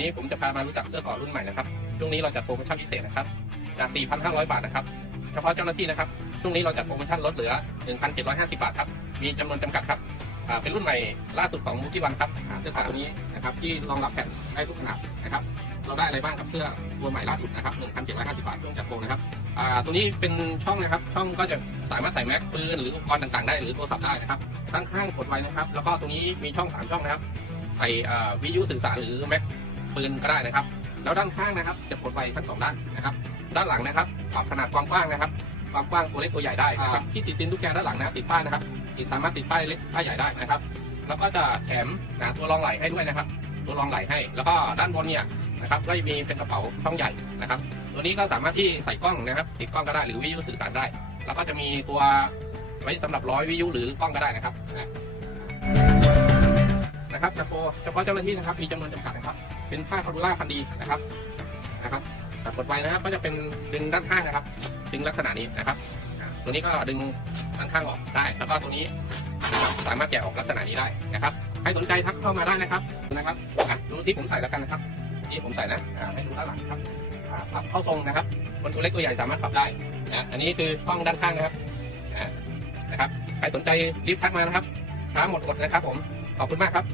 นี้ผมจะพามารู้จักเสื้อกราะรุ่นใหม่นะครับ ช่วงนี้เราจัดโปรโมชั่นพิเศษนะครับ จาก 4,500 บาทนะครับ เฉพาะเจ้าหน้าที่นะครับ ช่วงนี้เราจัดโปรโมชั่นลดเหลือ 1,750 บาทครับ มีจำนวนจำกัดครับ เป็นรุ่นใหม่ล่าสุดของมูจิวันครับเสื้อกราตัวนี้นะครับที่รองรับแผ่นได้ทุกขนาดนะครับ เราได้อะไรบ้างกับเสื้อตัวใหม่ล่าสุดนะครับ 1,750 บาทช่วงจัดโปรนะครับตัวนี้เป็นช่องนะครับ ช่องก็จะสามารถใส่แม็กปืนหรืออุปกรณ์ต่างๆได้หรือโทรศัพท์ได้นะครับด้านข้างกดไว้นะครับ แล้วก็ตรงนี้มีช่องสามช่องนะครับใส่วิทยุสื่อสารหรือแม็ก ปืนก็ได้นะครับ แล้วด้านข้างนะครับ จะกดไว้ทั้งสองด้านนะครับ ด้านหลังนะครับปรับขนาดความกว้างนะครับความกว้างตัวเล็กตัวใหญ่ได้นะครับที่ติดตินทุกแกนด้านหลังนะครับติดป้ายนะครับติดสามารถติดป้ายเล็กป้ายใหญ่ได้นะครับ แล้วก็จะแถมนะตัวรองไหล่ให้ด้วยนะครับ ตัวรองไหล่ให้ แล้วก็ด้านบนเนี่ยนะครับก็จะมีเป็นกระเป๋าช่องใหญ่นะครับ ตัวนี้ก็สามารถที่ใส่กล้องนะครับ ติดกล้องก็ได้หรือวิทยุสื่อสารได้ แล้วก็จะมีตัวไว้สำหรับร้อยวิทยุหรือกล้องก็ได้นะครับนะครับเฉพาะเฉพาะเจ้าหน้าที่นะครับมีจำนวนจำกัดนะครับ เป็นผ้าคารูล่าพันดีนะครับนะครับกดไว้นะครับก็จะเป็นดึงด้านข้างนะครับ ดึงลักษณะนี้นะครับตัวนี้ก็ดึงด้านข้างออกได้ แล้วก็ตัวนี้สามารถแกะออกลักษณะนี้ได้นะครับใครสนใจทักเข้ามาได้นะครับนะครับดูที่ผมใส่แล้วกันนะครับที่ผมใส่นะให้ดูด้านหลังนะครับปรับเข้าทรงนะครับคนตัวเล็กตัวใหญ่สามารถปรับได้นะอันนี้คือช่องด้านข้างนะครับนะนะครับใครสนใจรีบทักมานะครับช้าหมดอดนะครับผมขอบคุณมากครับ